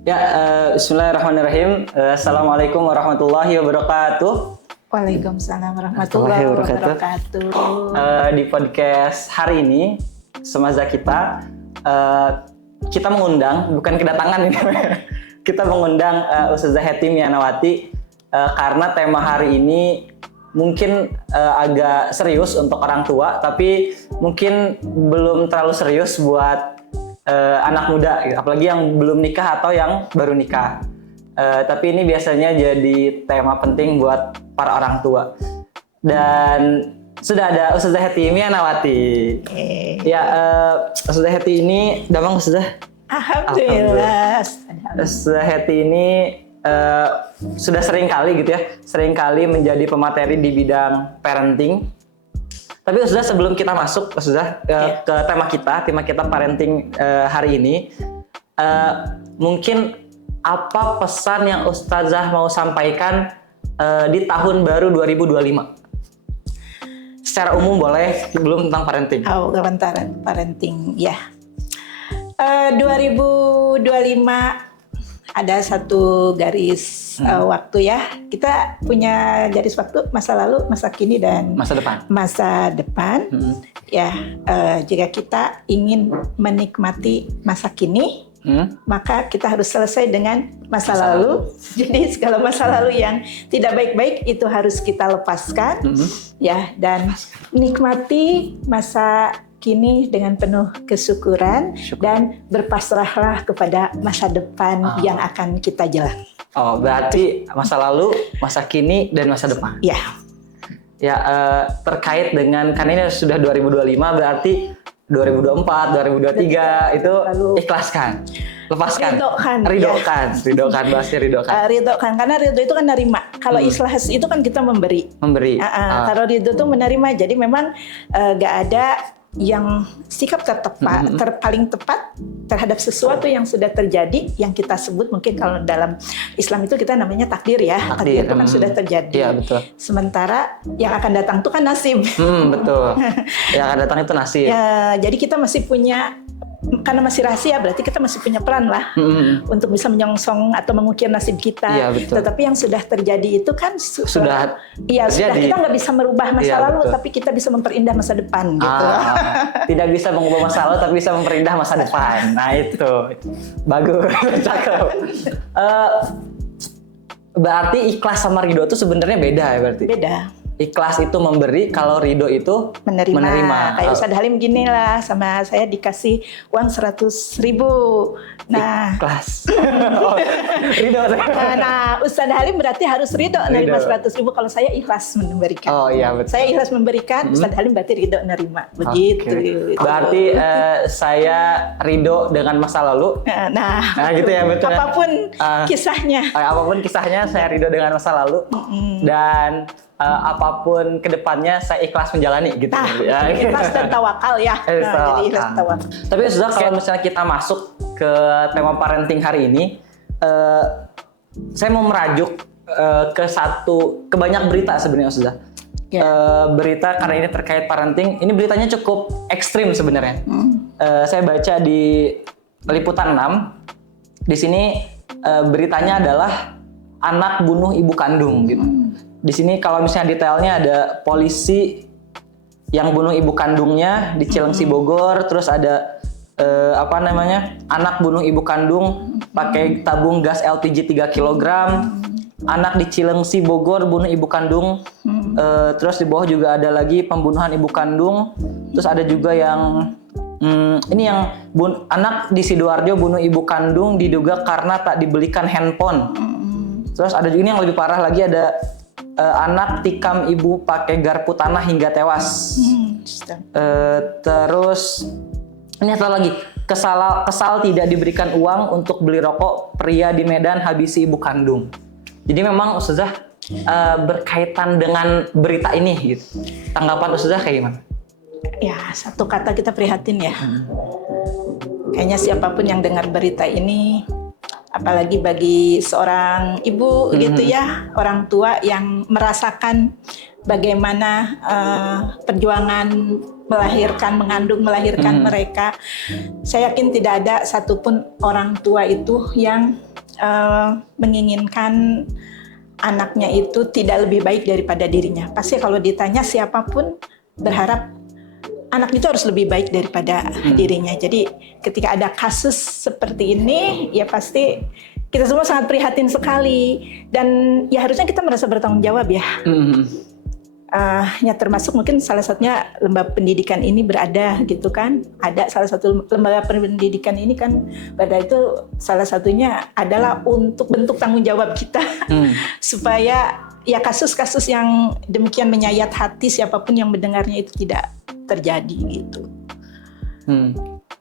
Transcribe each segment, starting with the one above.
Bismillahirrahmanirrahim. Assalamualaikum warahmatullahi wabarakatuh. Waalaikumsalam warahmatullahi wabarakatuh. Di podcast hari ini, Semaza kita mengundang, bukan kedatangan ini, kita mengundang Ustazah Hetty Mianawati karena tema hari ini mungkin agak serius untuk orang tua, tapi mungkin belum terlalu serius buat anak muda, apalagi yang belum nikah atau yang baru nikah. Tapi ini biasanya jadi tema penting buat para orang tua. Dan sudah ada Ustazah Hetty Mianawati. Ya, Ustazah Hetty ini, damang Ustazah? Alhamdulillah. Ustazah Hetty ini sudah sering kali menjadi pemateri di bidang parenting. Tapi Ustazah, sebelum kita masuk Ustazah ke tema kita parenting hari ini, mungkin apa pesan yang Ustazah mau sampaikan di tahun baru 2025? Secara umum boleh, belum tentang parenting. Parenting, ya. 2025 ada satu garis waktu ya. Kita punya garis waktu masa lalu, masa kini, dan masa depan. Ya, jika kita ingin menikmati masa kini, maka kita harus selesai dengan masa lalu. Jadi segala masa lalu yang tidak baik-baik itu harus kita lepaskan, ya, dan nikmati masa kini dengan penuh kesyukuran dan berpasrahlah kepada masa depan yang akan kita jalani. Oh, berarti masa lalu, masa kini, dan masa depan. Ya. Ya, terkait dengan, kan ini sudah 2025, berarti 2024, 2023 itu ikhlaskan, lepaskan, ridokan, karena ridho itu kan menerima. Kalau ikhlas itu kan kita memberi. Kalau ridho itu menerima. Jadi memang gak ada yang sikap paling tepat terhadap sesuatu yang sudah terjadi, yang kita sebut mungkin kalau dalam Islam itu kita namanya takdir ya. Takdir itu kan sudah terjadi. Iya, betul. Sementara yang akan datang itu kan nasib. Betul. Yang akan datang itu nasib. Ya, jadi kita masih punya, karena masih rahasia, berarti kita masih punya peran lah untuk bisa menyongsong atau mengukir nasib kita. Iya, betul. Tetapi yang sudah terjadi itu kan sudah kita nggak bisa merubah masa lalu, betul. tapi kita bisa memperindah masa depan gitu. Tidak bisa mengubah masa lalu, tapi bisa memperindah masa depan. Nah itu bagus, cakep. Berarti ikhlas sama ridho itu sebenarnya beda ya berarti? Beda. Ikhlas itu memberi, kalau ridho itu menerima. Kayak Ustadz Halim gini lah, sama saya dikasih uang 100.000. Nah, ikhlas. Ridho. Nah, Ustadz Halim berarti harus ridho menerima 100.000. Kalau saya ikhlas memberikan. Oh iya, betul. Saya ikhlas memberikan, Ustadz Halim berarti ridho menerima. Begitu. Okay. Berarti saya ridho dengan masa lalu. Nah gitu ya, betul. Apapun kisahnya, saya ridho dengan masa lalu. Dan apapun kedepannya saya ikhlas menjalani gitu. Ikhlas dan tawakal ya. Jadi ikhlas dan tawakal. Tapi Ustazah, kalau misalnya kita masuk ke tema parenting hari ini, saya mau merajuk ke banyak berita sebenarnya Ustazah. Berita karena ini terkait parenting, ini beritanya cukup ekstrim sebenarnya. Saya baca di Liputan 6. Di sini beritanya adalah anak bunuh ibu kandung gitu. Di sini kalau misalnya detailnya ada polisi yang bunuh ibu kandungnya di Cilengsi Bogor, terus ada anak bunuh ibu kandung pakai tabung gas LPG 3 kg, anak di Cilengsi Bogor bunuh ibu kandung, terus di bawah juga ada lagi pembunuhan ibu kandung, terus ada juga yang anak di Sidoarjo bunuh ibu kandung diduga karena tak dibelikan handphone. Terus ada juga ini yang lebih parah lagi, ada anak tikam ibu pakai garpu tanah hingga tewas. Terus ini satu lagi, kesal tidak diberikan uang untuk beli rokok, pria di Medan habisi ibu kandung. Jadi memang Ustazah berkaitan dengan berita ini gitu. Tanggapan Ustazah kayak gimana? Ya, satu kata kita prihatin ya. Kayaknya siapapun yang dengar berita ini, apalagi bagi seorang ibu gitu ya, orang tua yang merasakan bagaimana perjuangan melahirkan mereka. Saya yakin tidak ada satupun orang tua itu yang menginginkan anaknya itu tidak lebih baik daripada dirinya. Pasti kalau ditanya siapapun berharap anak itu harus lebih baik daripada dirinya. Jadi ketika ada kasus seperti ini, ya pasti kita semua sangat prihatin sekali. Dan ya harusnya kita merasa bertanggung jawab ya. Ya termasuk mungkin salah satunya lembaga pendidikan ini berada gitu kan. Ada salah satu lembaga pendidikan ini kan, pada itu salah satunya adalah untuk bentuk tanggung jawab kita supaya ya kasus-kasus yang demikian menyayat hati siapapun yang mendengarnya itu tidak terjadi gitu.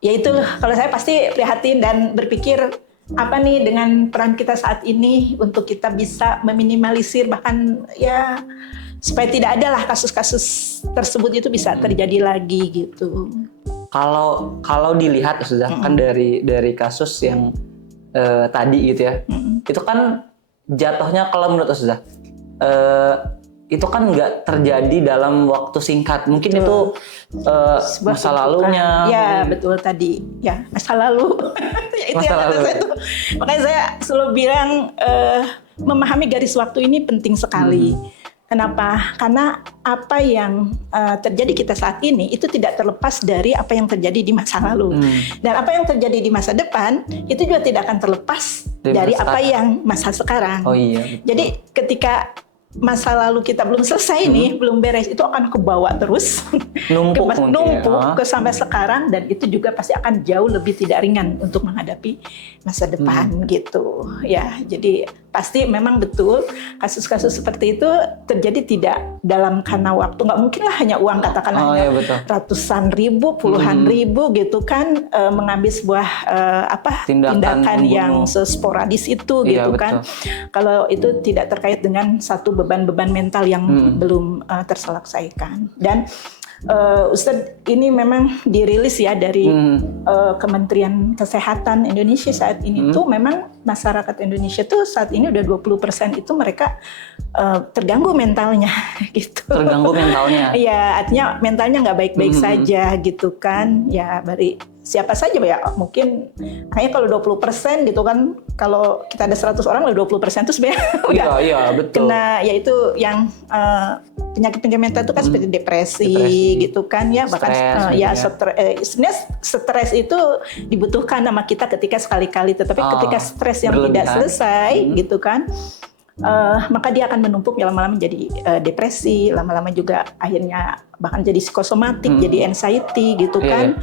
Ya itu kalau saya pasti prihatin dan berpikir apa nih dengan peran kita saat ini untuk kita bisa meminimalisir bahkan ya supaya tidak ada lah kasus-kasus tersebut itu bisa terjadi lagi gitu. Kalau dilihat sudah kan dari kasus yang tadi gitu ya, itu kan jatuhnya kalau menurut sudah itu kan nggak terjadi dalam waktu singkat. Mungkin itu masa lalunya. Ya betul tadi ya masa lalu. Ya, itu masa lalu. Makanya saya selalu bilang memahami garis waktu ini penting sekali. Kenapa? Karena apa yang terjadi kita saat ini itu tidak terlepas dari apa yang terjadi di masa lalu. Dan apa yang terjadi di masa depan itu juga tidak akan terlepas dari apa yang masa sekarang. Oh iya. Jadi ketika masa lalu kita belum selesai nih, belum beres, itu akan kebawa terus numpuk ke sampai sekarang, dan itu juga pasti akan jauh lebih tidak ringan untuk menghadapi masa depan gitu ya. Jadi pasti memang betul kasus-kasus seperti itu terjadi tidak dalam karena waktu, nggak mungkin lah hanya uang katakanlah ratusan ribu, puluhan ribu gitu kan mengambil sebuah tindakan yang sporadis itu gitu kan. Kalau itu tidak terkait dengan satu beban-beban mental yang belum terselesaikan. Dan Ustadz, ini memang dirilis ya dari Kementerian Kesehatan Indonesia saat ini tuh memang masyarakat Indonesia tuh saat ini udah 20% itu mereka terganggu mentalnya gitu. Terganggu mentalnya? Iya, artinya mentalnya nggak baik-baik saja gitu kan. Ya bari siapa saja ya, mungkin kayaknya kalau 20% gitu kan, kalau kita ada 100 orang, 20% itu sebenarnya udah betul. Kena, yaitu yang penyakit-penyakit mental itu kan seperti depresi gitu kan ya, bahkan sebenarnya stres itu dibutuhkan sama kita ketika sekali-kali, tetapi ketika stres yang tidak selesai gitu kan, maka dia akan menumpuk ya, lama-lama jadi depresi, lama-lama juga akhirnya bahkan jadi psikosomatik, jadi anxiety gitu kan.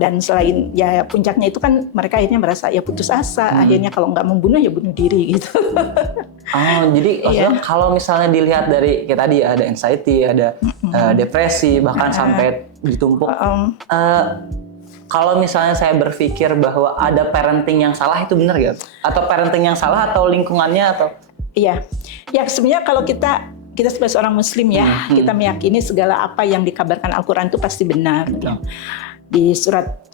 Dan selain ya puncaknya itu kan mereka akhirnya merasa ya putus asa, akhirnya kalau nggak membunuh ya bunuh diri gitu. Jadi kalau misalnya dilihat dari kayak tadi ada anxiety, ada depresi, bahkan sampai ditumpuk. Kalau misalnya saya berpikir bahwa ada parenting yang salah, itu benar gak? Atau parenting yang salah atau lingkungannya atau? Iya, ya sebenarnya kalau kita sebagai seorang Muslim ya, kita meyakini segala apa yang dikabarkan Al-Quran itu pasti benar. Gitu. Di surat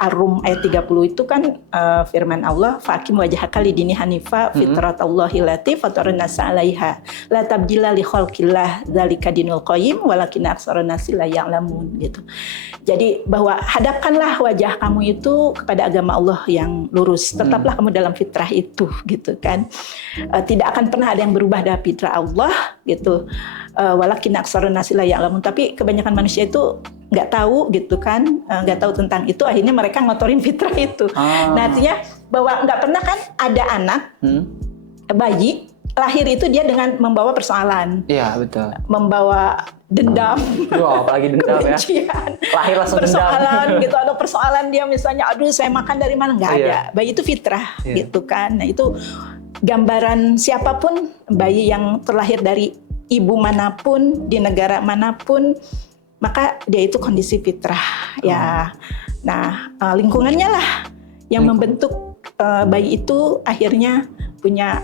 Ar-Rum ayat 30 itu kan firman Allah, faqim wajhaka lidini hanifa fitratallahi lati fatarana sa'alaiha la tabdila li khalqillah dzalika dinul qayyim walakinna aktsarun nasi la ya'lamun gitu. Jadi bahwa hadapkanlah wajah kamu itu kepada agama Allah yang lurus, tetaplah kamu dalam fitrah itu gitu kan. Tidak akan pernah ada yang berubah dari fitrah Allah gitu. Walakinna aktsarun nasi la ya'lamun, tapi kebanyakan manusia itu nggak tahu gitu kan, nggak tahu tentang itu, akhirnya mereka ngotorin fitrah itu. Nah artinya bahwa nggak pernah kan ada anak bayi lahir itu dia dengan membawa persoalan. Iya betul. Membawa dendam. Apalagi dendam kebencian, ya. Lahir langsung persoalan dendam. gitu, ada persoalan dia misalnya, aduh saya makan dari mana, nggak ada. Bayi itu fitrah gitu kan. Nah itu gambaran siapapun bayi yang terlahir dari ibu manapun di negara manapun, maka dia itu kondisi fitrah ya. Nah lingkungannya lah yang membentuk bayi itu akhirnya punya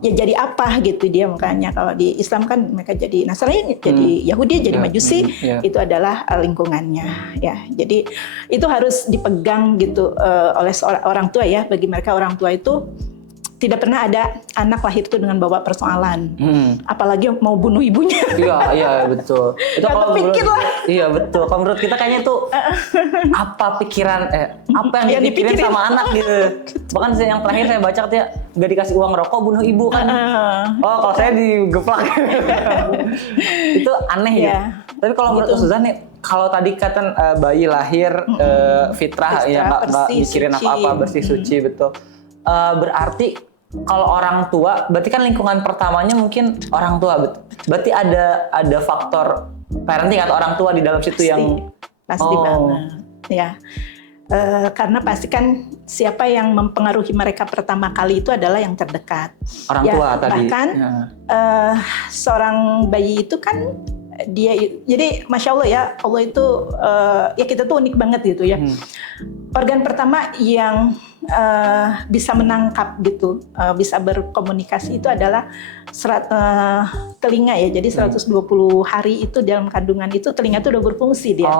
ya jadi apa gitu dia. Makanya kalau di Islam kan mereka jadi Nasrani, jadi Yahudi, jadi Majusi, itu adalah lingkungannya ya. Jadi itu harus dipegang gitu oleh seorang orang tua ya. Bagi mereka orang tua itu tidak pernah ada anak lahir itu dengan bawa persoalan, apalagi mau bunuh ibunya. Iya betul. Itu kalau pikir lah. Iya betul. Kalau menurut kita kayaknya itu apa pikiran apa yang dipikirin sama anak gitu. Bahkan yang terakhir saya baca katanya gak dikasih uang rokok bunuh ibu kan. Oh kalau saya digeplak. Itu aneh ya. Tapi kalau menurut Ustazah nih, kalau tadi kata bayi lahir fitrah ya nggak mikirin apa-apa, bersih suci betul. Berarti kalau orang tua, berarti kan lingkungan pertamanya mungkin orang tua, berarti ada faktor parenting atau orang tua di dalam situ pasti banget ya. Karena pasti kan siapa yang mempengaruhi mereka pertama kali itu adalah yang terdekat. Orang tua tadi. Bahkan seorang bayi itu kan dia, jadi masya Allah ya, Allah itu ya kita tuh unik banget gitu ya. Organ pertama yang bisa menangkap gitu, bisa berkomunikasi itu adalah telinga ya. Jadi 120 hari itu dalam kandungan itu telinga itu udah berfungsi dia.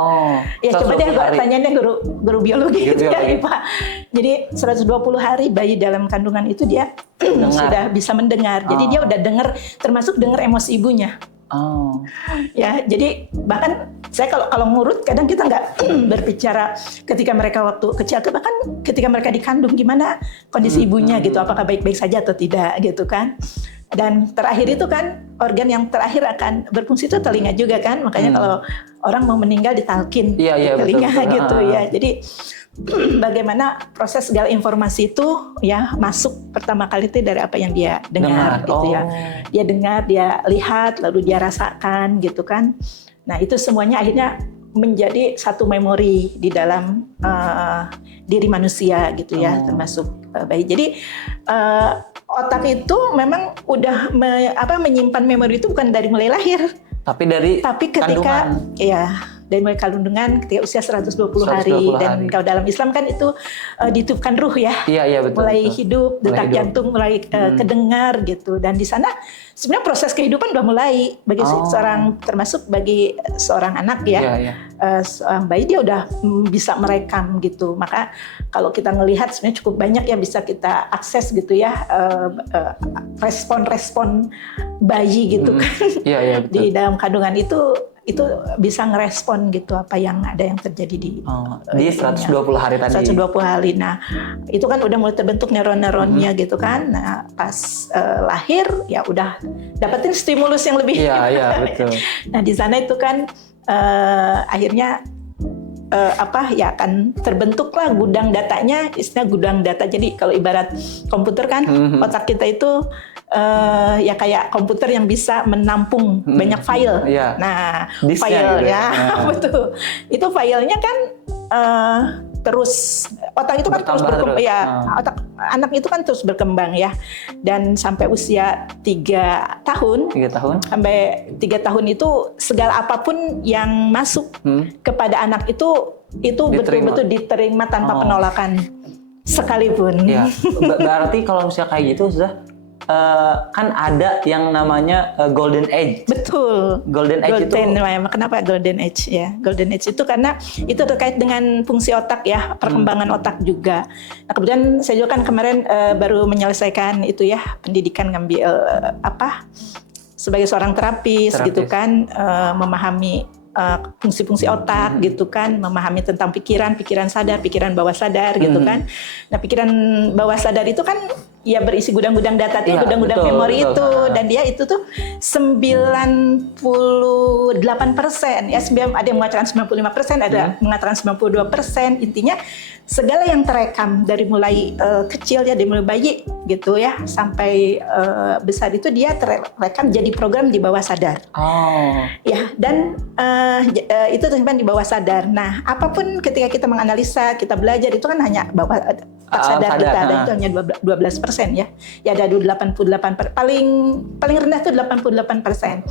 Ya coba deh tanyanya guru biologi gitu ya Pak. Jadi 120 hari bayi dalam kandungan itu dia sudah bisa mendengar. Jadi dia udah dengar, termasuk dengar emosi ibunya. Ya, jadi bahkan saya kalau ngurut kadang kita nggak berbicara ketika mereka waktu kecil, bahkan ketika mereka dikandung gimana kondisi ibunya gitu, apakah baik-baik saja atau tidak gitu kan. Dan terakhir itu kan organ yang terakhir akan berfungsi itu telinga juga kan, makanya kalau orang mau meninggal ditalkin telinga betul. Gitu ya. Jadi bagaimana proses segala informasi itu ya masuk pertama kali itu dari apa yang dia dengar gitu ya. Dia dengar, dia lihat, lalu dia rasakan gitu kan. Nah itu semuanya akhirnya menjadi satu memori di dalam diri manusia gitu ya, termasuk bayi. Jadi otak itu memang udah menyimpan memori itu bukan dari mulai lahir, tapi ketika kandungan. Ya dari mulai kandungan ketika usia 120 hari. Dan kalau dalam Islam kan itu ditiupkan ruh ya. Iya, betul, mulai hidup, detak jantung mulai kedengar gitu. Dan di sana sebenarnya proses kehidupan udah mulai bagi seorang, termasuk bagi seorang anak ya. Seorang bayi dia udah bisa merekam gitu. Maka kalau kita ngelihat sebenarnya cukup banyak ya bisa kita akses gitu ya, respon-respon bayi gitu kan. Iya, di dalam kandungan itu bisa ngerespon gitu apa yang ada yang terjadi di 120 hari tadi. 120 hari. Nah, itu kan udah mulai terbentuk neuron-neuronnya gitu kan. Nah, pas lahir ya udah dapetin stimulus yang lebih. Iya, betul. Nah, di sana itu kan akhirnya ya akan terbentuklah gudang datanya, istilah gudang data. Jadi kalau ibarat komputer kan, otak kita itu ya kayak komputer yang bisa menampung banyak file. Nah, file ya, betul. Itu filenya kan terus otak itu kan terus berkembang ya. Otak anak itu kan terus berkembang ya. Dan sampai usia 3 tahun. Sampai 3 tahun itu segala apapun yang masuk kepada anak itu betul-betul diterima tanpa penolakan sekalipun. Ya. Berarti kalau misalnya kayak gitu sudah kan ada yang namanya golden age. Betul. Golden age itu kenapa golden age ya? Golden age itu karena itu terkait dengan fungsi otak ya, perkembangan otak juga. Nah, kemudian saya juga kan kemarin baru menyelesaikan itu ya, pendidikan ngambil sebagai seorang terapis. Gitu kan, memahami fungsi-fungsi otak gitu kan, memahami tentang pikiran sadar, pikiran bawah sadar gitu kan. Nah, pikiran bawah sadar itu kan ya berisi gudang-gudang data itu, gudang-gudang memori itu, dan dia itu tuh 98% ya, ada yang mengatakan 95%, ada mengatakan 92%. Intinya segala yang terekam dari mulai kecil ya, dari mulai bayi gitu ya sampai besar itu dia terekam jadi program di bawah sadar. Ya, dan itu tersimpan di bawah sadar. Nah, apapun ketika kita menganalisa, kita belajar itu kan hanya bawah sadar kita, dan itu hanya 12% ya. Ya ada 88%, paling rendah itu 88%.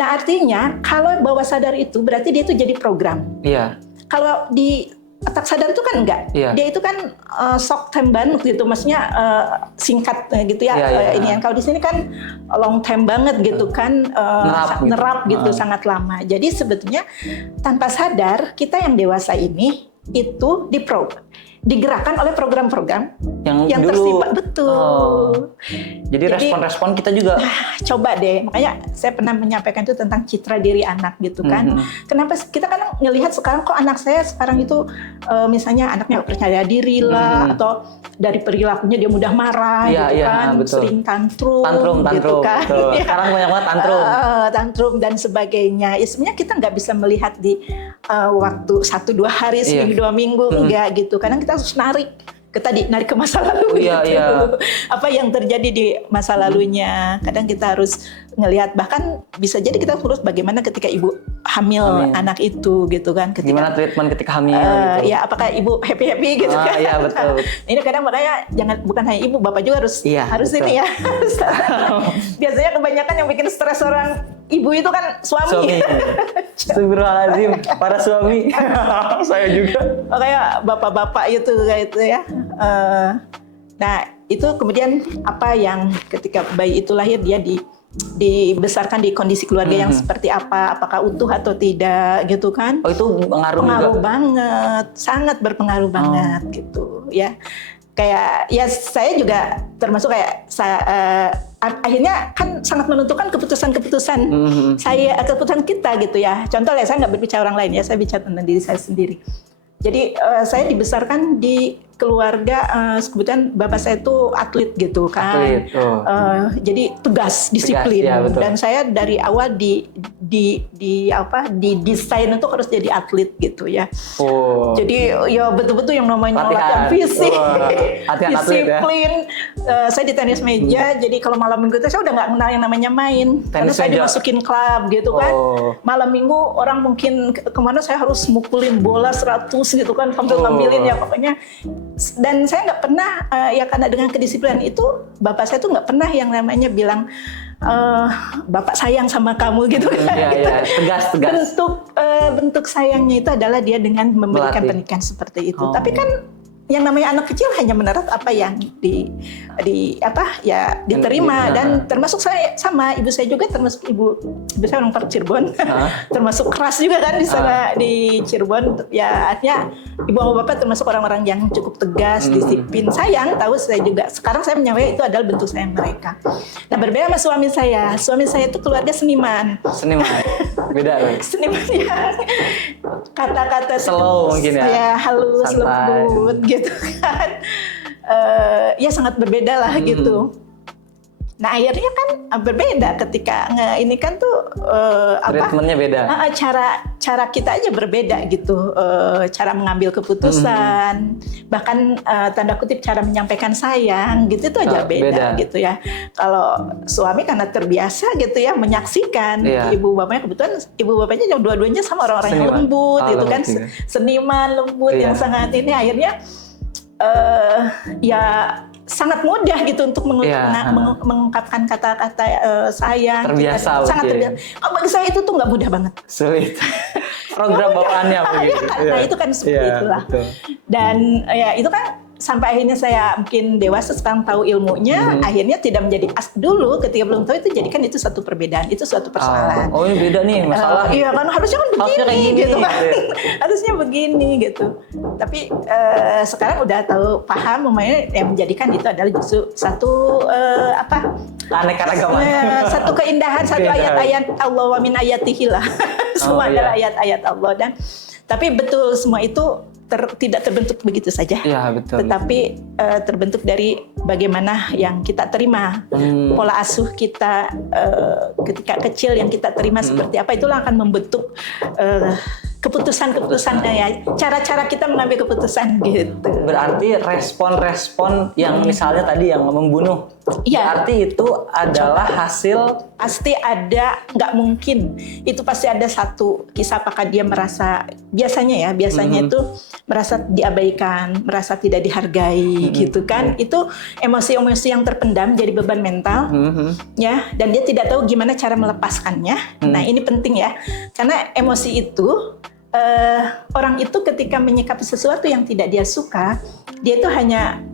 Nah, artinya kalau bawah sadar itu berarti dia itu jadi program. Iya. Kalau di otak sadar itu kan enggak. Dia itu kan short term banget gitu, maksudnya singkat gitu ya. Ini yang kalau di sini kan long term banget gitu kan, nerap gitu, sangat lama. Jadi sebetulnya tanpa sadar kita yang dewasa ini itu digerakkan oleh program-program yang dulu tersimpan. Betul. Jadi respon-respon kita juga coba deh, makanya saya pernah menyampaikan itu tentang citra diri anak gitu kan. Kenapa kita kan ngelihat sekarang kok anak saya sekarang itu misalnya anaknya percaya diri lah, atau dari perilakunya dia mudah marah gitu kan, sering tantrum gitu kan. Ya. Sekarang banyak banget tantrum dan sebagainya. Ya, sebenarnya kita nggak bisa melihat di waktu 1-2 hari, seminggu 2 minggu, enggak gitu. Kadang kita harus narik ke masa lalu gitu. Apa yang terjadi di masa lalunya. Kadang kita harus ngelihat, bahkan bisa jadi kita urus bagaimana ketika ibu hamil anak itu gitu kan. Gimana treatment ketika hamil gitu. Ya, apakah ibu happy gitu kan. Iya, betul. Ini kadang makanya bukan hanya ibu, bapak juga harus betul. ini ya. Biasanya kebanyakan yang bikin stres orang ibu itu kan suami. Astagfirullahaladzim, para suami. Saya juga. Kayak bapak-bapak itu kayak itu ya. Nah, itu kemudian apa yang ketika bayi itu lahir dia dibesarkan di kondisi keluarga yang seperti apa, apakah utuh atau tidak gitu kan. Oh, itu pengaruh banget, sangat berpengaruh banget gitu ya. Kayak ya saya juga termasuk kayak akhirnya kan sangat menentukan keputusan-keputusan keputusan kita gitu ya. Contoh ya, saya nggak berbicara orang lain ya, saya bicara tentang diri saya sendiri. Jadi saya dibesarkan di keluarga, kebetulan bapak saya itu atlet gitu kan. Jadi tegas, disiplin. Ya, dan saya dari awal didesain untuk harus jadi atlet gitu ya. Jadi ya betul-betul yang namanya latihan fisik, disiplin. Saya di tenis meja, jadi kalau malam minggu itu saya udah nggak kenal yang namanya main. Karena saya dimasukin klub gitu kan. Malam minggu orang mungkin kemana saya harus mukulin bola 100 gitu kan, sambil ngambilin ya pokoknya. Dan saya nggak pernah ya karena dengan kedisiplinan itu bapak saya tuh nggak pernah yang namanya bilang bapak sayang sama kamu gitu kan. Tegas. Bentuk sayangnya itu adalah dia dengan memberikan pendidikan seperti itu. Tapi kan yang namanya anak kecil hanya menerap apa yang diterima. Dan termasuk saya sama ibu saya juga, termasuk ibu saya orang Cirebon, termasuk keras juga kan di sana di Cirebon. Ya artinya ibu sama bapak termasuk orang-orang yang cukup tegas, disiplin. Sayang, tahu saya juga. Sekarang saya menyampaikan itu adalah bentuk sayang mereka. Nah, berbeda sama suami saya. Suami saya itu keluarga seniman. Beda loh. Seniman yang kata-kata slow mungkin ya. Ya halus, lembut gitu kan. Ya sangat berbeda lah gitu. Nah akhirnya kan berbeda ketika ini kan tuh treatmentnya beda. Cara kita aja berbeda gitu, cara mengambil keputusan, bahkan tanda kutip cara menyampaikan sayang gitu itu aja beda gitu ya. Kalau suami karena terbiasa gitu ya menyaksikan ibu bapaknya, kebetulan ibu bapaknya dua-duanya sama orang-orang yang lembut gitu kan, seniman lembut yang sangat ini akhirnya ya sangat mudah gitu untuk mengungkapkan kata-kata sayang. Terbiasa. Sangat terbiasa. Oh, bagi saya itu tuh nggak mudah banget. Sulit. Program bawaannya begitu. Nah itu kan seperti itulah. Betul. Dan ya itu kan sampai akhirnya saya mungkin dewasa sekarang tahu ilmunya, akhirnya tidak menjadi dulu ketika belum tahu itu jadikan itu satu perbedaan, itu suatu persoalan. Oh ini beda nih masalah. Iya kan harusnya kan begini gitu kan. Harusnya begini gitu. Tapi sekarang udah tahu paham yang menjadikan itu adalah justru satu keanekaragaman. Satu keindahan, satu ayat-ayat Allah wa min ayatihi lah. Semua adalah ayat-ayat Allah tapi betul semua itu tidak terbentuk begitu saja. Iya, betul. Tetapi terbentuk dari bagaimana yang kita terima, pola asuh kita ketika kecil yang kita terima seperti apa, itulah akan membentuk keputusan ya, cara-cara kita mengambil keputusan gitu. Berarti respon-respon yang misalnya tadi yang membunuh, berarti itu adalah hasil. Pasti ada, nggak mungkin. Itu pasti ada satu kisah, apakah dia merasa biasanya itu merasa diabaikan, merasa tidak dihargai gitu kan. Itu emosi-emosi yang terpendam jadi beban mental ya, dan dia tidak tahu gimana cara melepaskannya. Nah ini penting ya, karena emosi itu orang itu ketika menyikapi sesuatu yang tidak dia suka, dia itu hanya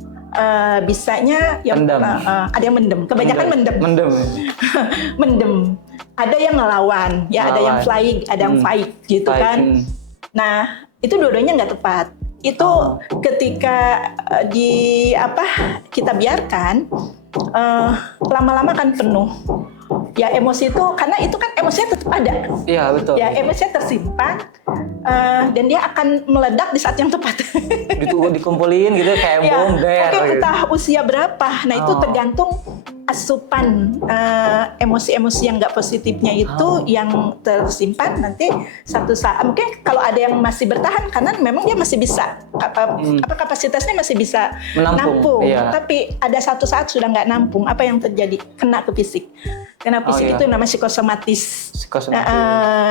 bisanya ada yang mendem, kebanyakan mendem. Mendem. Ada yang ngelawan, ya ada yang flying, ada yang fight gitu kan. Nah itu dua-duanya nggak tepat. itu ketika kita biarkan lama-lama kan penuh. Ya emosi itu, karena itu kan emosinya tetap ada. Iya betul. Ya emosinya tersimpan dan dia akan meledak di saat yang tepat. Dikumpulin gitu kayak bom ber. Mungkin gitu. entah usia berapa. Nah itu tergantung asupan emosi-emosi yang nggak positifnya itu yang tersimpan nanti satu saat mungkin kalau ada yang masih bertahan karena memang dia masih bisa kapasitasnya masih bisa nampung. Iya. Tapi ada satu saat sudah nggak nampung, apa yang terjadi? Kena ke fisik. Kena fisik itu namanya psikosomatis.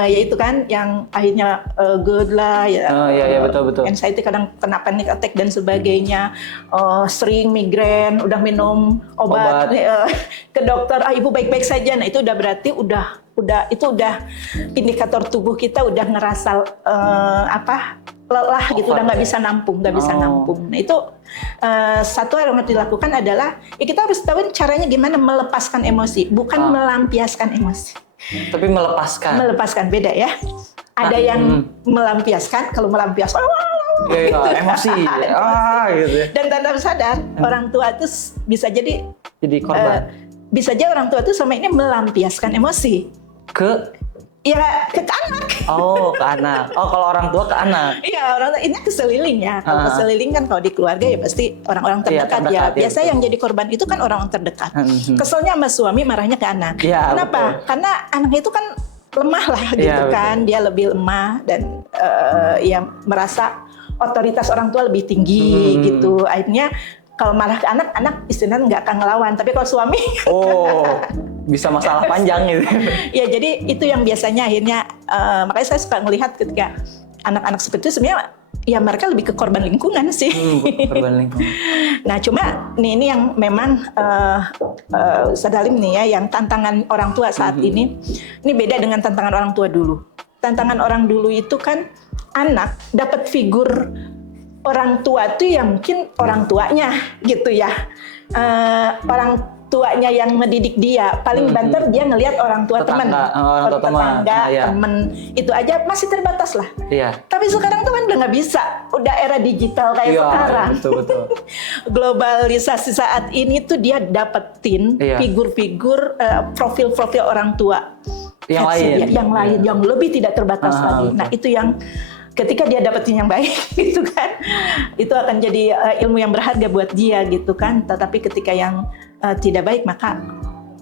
Ya itu kan yang akhirnya GERD lah ya. Iya betul. Anxiety kadang kena panic attack dan sebagainya. Sering migrain, udah minum obat. Ke dokter, ibu baik-baik saja. Nah itu udah berarti udah indikator tubuh kita udah ngerasa lelah gitu, udah nggak bisa nampung. Nah itu satu hal yang harus dilakukan adalah kita harus tahu caranya gimana melepaskan emosi, bukan melampiaskan emosi. Tapi melepaskan beda ya. Ada yang melampiaskan, kalau melampiaskan gitu. Emosi gitu. Dan tanpa sadar orang tua itu bisa jadi korban. Bisa aja orang tua itu sama ini melampiaskan emosi ke anak. Ke anak. Kalau orang tua ke anak. Iya, orang tua ini ke sekeliling ya. Kalau ke sekeliling kan kalau di keluarga ya pasti orang-orang terdekat ya. Biasa yang jadi korban itu kan orang terdekat. Keselnya sama suami, marahnya ke anak. Ya, kenapa? Betul. Karena anak itu kan lemah lah gitu kan. Betul. Dia lebih lemah dan merasa otoritas orang tua lebih tinggi gitu. Akhirnya kalau marah ke anak istilahnya nggak akan ngelawan. Tapi kalau suami, bisa masalah panjang gitu. Ya jadi itu yang biasanya akhirnya makanya saya suka melihat ketika anak-anak seperti itu sebenarnya ya mereka lebih ke korban lingkungan sih. Korban lingkungan. Nah cuma ini yang memang Ustadz Halim nih ya, yang tantangan orang tua saat ini beda dengan tantangan orang tua dulu. Tantangan orang dulu itu kan anak dapat figur orang tua tuh yang mungkin orang tuanya gitu ya, orang tuanya yang mendidik dia, paling banter dia ngelihat orang tua teman, temen itu aja masih terbatas lah. Iya. Tapi sekarang tuh kan udah nggak bisa, udah era digital kayak sekarang. Betul. Globalisasi saat ini tuh dia dapetin figur-figur, profil-profil orang tua yang lain, yang lebih tidak terbatas lagi. Nah itu yang ketika dia dapetin yang baik gitu kan, itu akan jadi ilmu yang berharga buat dia gitu kan. Tetapi ketika yang tidak baik, maka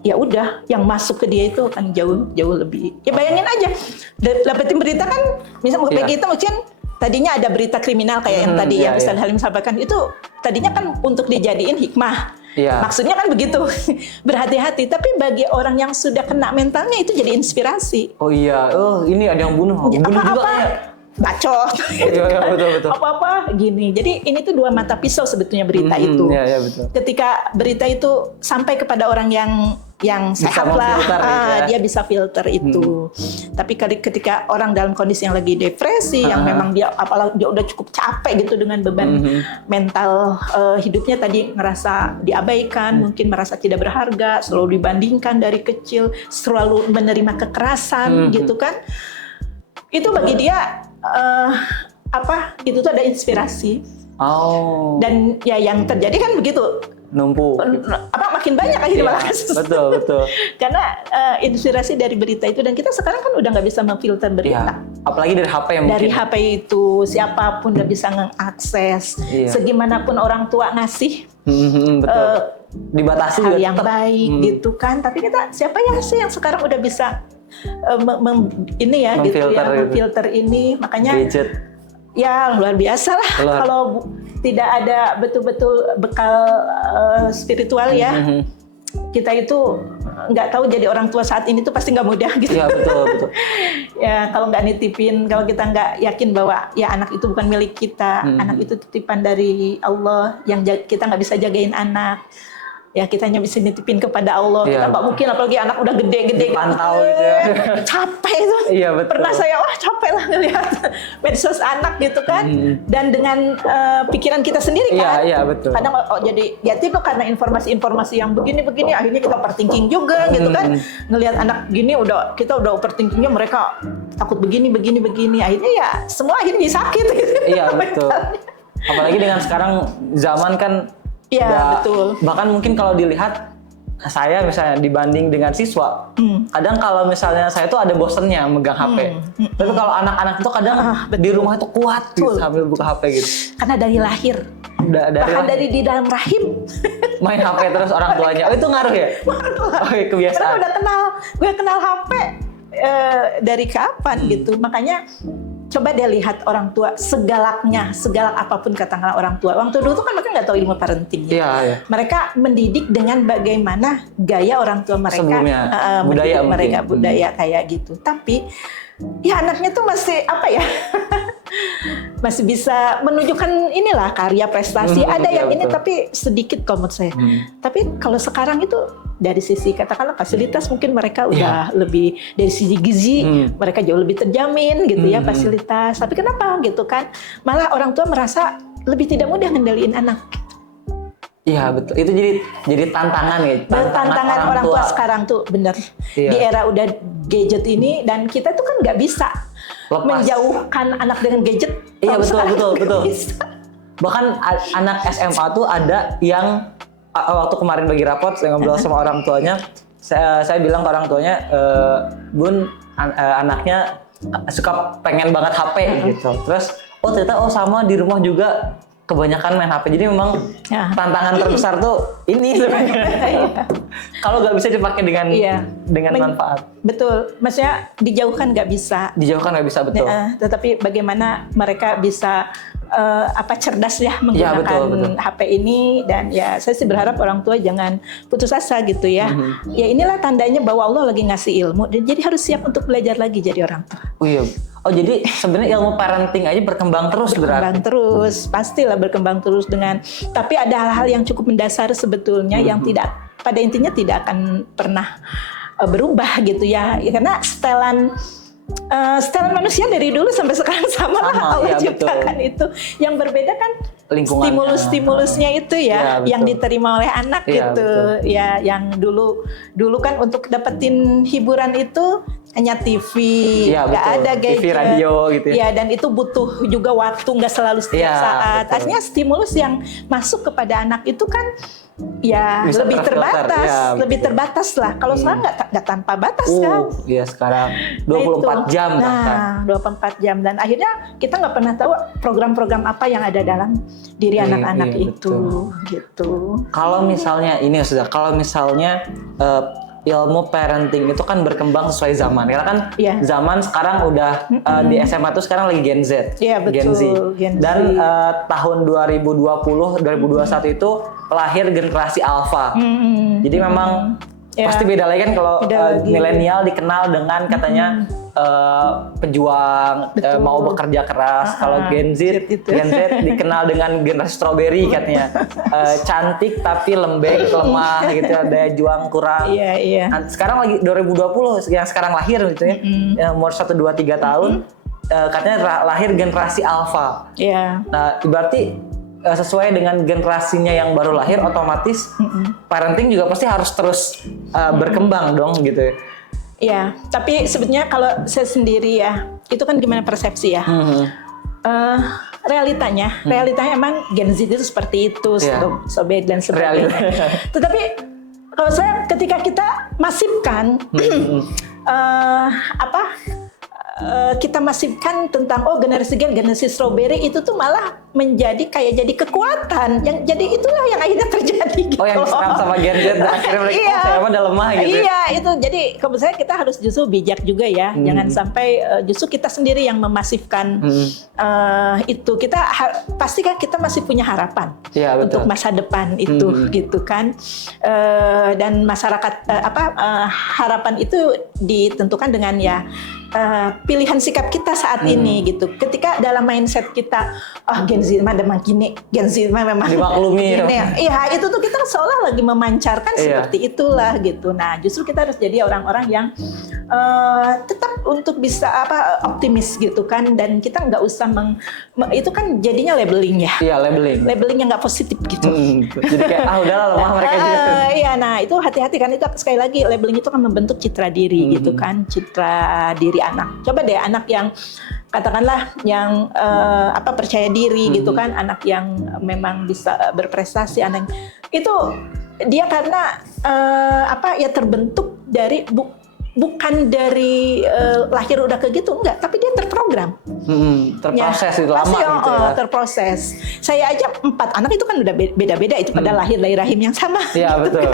ya udah yang masuk ke dia itu akan jauh lebih. Ya bayangin aja, dapetin berita kan, misalnya kita mungkin tadinya ada berita kriminal kayak yang tadi yang Ustadz Halim sampaikan, itu tadinya kan untuk dijadiin hikmah. Maksudnya kan begitu, berhati-hati. Tapi bagi orang yang sudah kena mentalnya itu jadi inspirasi. Ini ada yang bunuh juga ya. Bacot, betul. Apa-apa gini. Jadi ini tuh dua mata pisau sebetulnya berita itu. Betul. Ketika berita itu sampai kepada orang yang sehat lah, dia bisa filter itu. Tapi ketika orang dalam kondisi yang lagi depresi, yang memang dia apalagi dia udah cukup capek gitu dengan beban mental hidupnya tadi, ngerasa diabaikan, mungkin merasa tidak berharga, selalu dibandingkan dari kecil, selalu menerima kekerasan gitu kan. Itu bagi dia itu tuh ada inspirasi. Dan ya yang terjadi kan begitu. Numpuk. Makin banyak akhirnya malah kasus. Betul. Karena inspirasi dari berita itu, dan kita sekarang kan udah nggak bisa memfilter berita. Apalagi dari HP yang dari HP itu siapapun udah bisa mengakses. Segimanapun orang tua ngasih. Dibatasi hal yang baik gitu kan. Tapi siapa sih yang sekarang udah bisa memfilter ini, makanya gadget. Ya luar biasa lah kalau tidak ada betul-betul bekal spiritual ya. Kita itu nggak tahu jadi orang tua saat ini tuh pasti nggak mudah gitu. Iya betul. Ya kalau nggak nitipin, kalau kita nggak yakin bahwa ya anak itu bukan milik kita, anak itu titipan dari Allah yang kita nggak bisa jagain anak. Ya kita hanya bisa nitipin kepada Allah. Kita nggak mungkin, apalagi anak udah gede-gede pantau gitu ya. Capek itu. Iya betul. Pernah saya capek lah ngelihat medsos anak gitu kan. Dan dengan pikiran kita sendiri kan. Iya betul. Kadang jadi itu karena informasi-informasi yang begini-begini, akhirnya kita overthinking juga gitu kan. Ngelihat anak gini kita udah overthinkingnya, mereka takut begini. Akhirnya ya semua akhirnya sakit gitu. Iya betul. Apalagi dengan sekarang zaman kan, Iya, betul. Bahkan mungkin kalau dilihat saya misalnya dibanding dengan siswa, kadang kalau misalnya saya tuh ada bosennya megang HP. Tapi kalau anak-anak itu kadang di rumah itu kuat gitu, sambil buka HP gitu. Karena dari lahir. Bahkan dari di dalam rahim main HP terus orang tuanya. Oh, itu ngaruh ya? Oh, kebiasaan. Karena gue kenal HP dari kapan gitu. Makanya coba deh lihat orang tua segalak apapun katakanlah orang tua. Orang tua dulu tuh kan mereka nggak tahu ilmu parenting. Iya. Mereka mendidik dengan bagaimana gaya orang tua mereka. Sebelumnya, budaya mereka budaya kayak gitu. Tapi ya anaknya tuh masih apa ya? Masih bisa menunjukkan inilah karya prestasi. Ada yang betul. Ini tapi sedikit kalau menurut saya. Tapi kalau sekarang itu dari sisi katakanlah fasilitas mungkin mereka udah lebih, dari sisi gizi mereka jauh lebih terjamin gitu ya fasilitas. Tapi kenapa gitu kan? Malah orang tua merasa lebih tidak mudah ngendaliin anak. Iya betul. Itu jadi tantangan ya. Tantangan orang tua sekarang tuh bener. Di era udah gadget ini dan kita tuh kan nggak bisa menjauhkan anak dengan gadget. Iya betul. Bahkan anak SMA tuh ada yang waktu kemarin bagi rapot saya ngobrol sama orang tuanya, saya bilang ke orang tuanya, Bun, anaknya suka pengen banget HP gitu. Terus ternyata sama di rumah juga kebanyakan main HP. Jadi memang tantangan terbesar tuh ini sebenarnya. Kalau nggak bisa dipakai dengan manfaat. Betul. Maksudnya dijauhkan nggak bisa. Betul. Tetapi bagaimana mereka bisa cerdas ya menggunakan HP ini, dan ya saya sih berharap orang tua jangan putus asa gitu ya. Ya inilah tandanya bahwa Allah lagi ngasih ilmu dan jadi harus siap untuk belajar lagi jadi orang tua. Oh iya. Oh jadi sebenarnya ilmu parenting aja berkembang terus berarti. Pastilah berkembang terus tapi ada hal-hal yang cukup mendasar sebetulnya yang pada intinya tidak akan pernah berubah gitu ya. Karena setelan manusia dari dulu sampai sekarang sama lah Allah ciptakan itu. Yang berbeda kan stimulusnya itu yang diterima oleh anak gitu. Betul. Ya yang dulu kan untuk dapetin hiburan itu hanya TV, nggak ada gadget, TV, radio gitu ya. Dan itu butuh juga waktu, nggak selalu setiap saat. Betul. Artinya stimulus yang masuk kepada anak itu kan bisa lebih terbatas lah. Kalau sekarang nggak tanpa batas kan? Iya sekarang 24 jam bahkan. 24 jam dan akhirnya kita nggak pernah tahu program-program apa yang ada dalam diri anak-anak itu, gitu. Kalau misalnya ilmu parenting itu kan berkembang sesuai zaman. Karena kan zaman sekarang udah di SMA tuh sekarang lagi Gen Z. Iya betul. Gen Z. Dan tahun 2021 itu lahir generasi Alpha. Jadi memang pasti beda lagi kan kalau milenial dikenal dengan katanya pejuang, mau bekerja keras. Kalau Gen Z dikenal dengan generasi strawberry katanya, cantik tapi lembek, lemah gitu, daya juang kurang. Nah, sekarang lagi 2020 yang sekarang lahir gitu ya, umur 1, 2, 3 tahun, katanya lahir generasi Alpha. Nah, berarti sesuai dengan generasinya yang baru lahir, otomatis parenting juga pasti harus terus berkembang dong gitu. Ya, tapi sebetulnya kalau saya sendiri itu kan gimana persepsi ya. Realitanya emang Gen Z itu seperti itu, sobek dan sebagainya. Tetapi kalau saya ketika kita masifkan, kita masifkan tentang generasi strawberry itu tuh malah menjadi jadi kekuatan yang jadi itulah yang akhirnya terjadi gitu. Yang diserang sama Gen Z dan akhirnya mereka saya udah lemah gitu. Iya itu jadi kalau saya kita harus justru bijak juga ya, jangan sampai justru kita sendiri yang memasifkan itu. Kita pasti kan kita masih punya harapan untuk masa depan itu gitu kan, dan masyarakat harapan itu ditentukan dengan pilihan sikap kita saat ini gitu. Ketika dalam mindset kita, Gen Z memang gini, Gen Z memang dimaklumi. Iya, itu tuh kita seolah lagi memancarkan seperti itulah gitu. Nah, justru kita harus jadi orang-orang yang tetap untuk bisa optimis gitu kan, dan kita nggak usah itu kan jadinya labeling ya. Iya, labeling yang nggak positif gitu. Jadi kayak udahlah lemah mereka gitu. Iya, nah itu hati-hati kan, itu sekali lagi labeling itu kan membentuk citra diri gitu kan, citra diri anak. Coba deh anak yang katakanlah yang percaya diri gitu kan, anak yang memang bisa berprestasi, anak itu dia karena terbentuk dari bukan dari lahir udah kayak gitu, enggak, tapi dia terprogram. Terproses itu lama gitu ya. Terproses. Saya aja 4 anak itu kan udah beda-beda itu pada lahir dari rahim yang sama. Iya betul.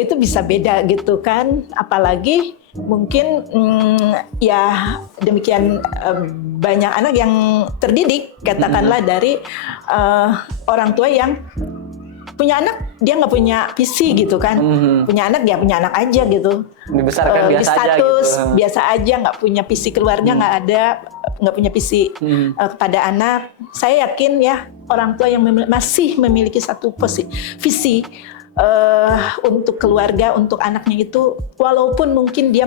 Itu bisa beda gitu kan, apalagi mungkin ya demikian banyak anak yang terdidik katakanlah dari orang tua yang punya anak, dia nggak punya visi gitu kan, punya anak ya punya anak aja gitu, dibesarkan biasa status aja gitu. Biasa aja, nggak punya visi keluarga, nggak punya visi kepada anak. Saya yakin ya orang tua yang masih memiliki satu visi untuk keluarga, untuk anaknya itu, walaupun mungkin dia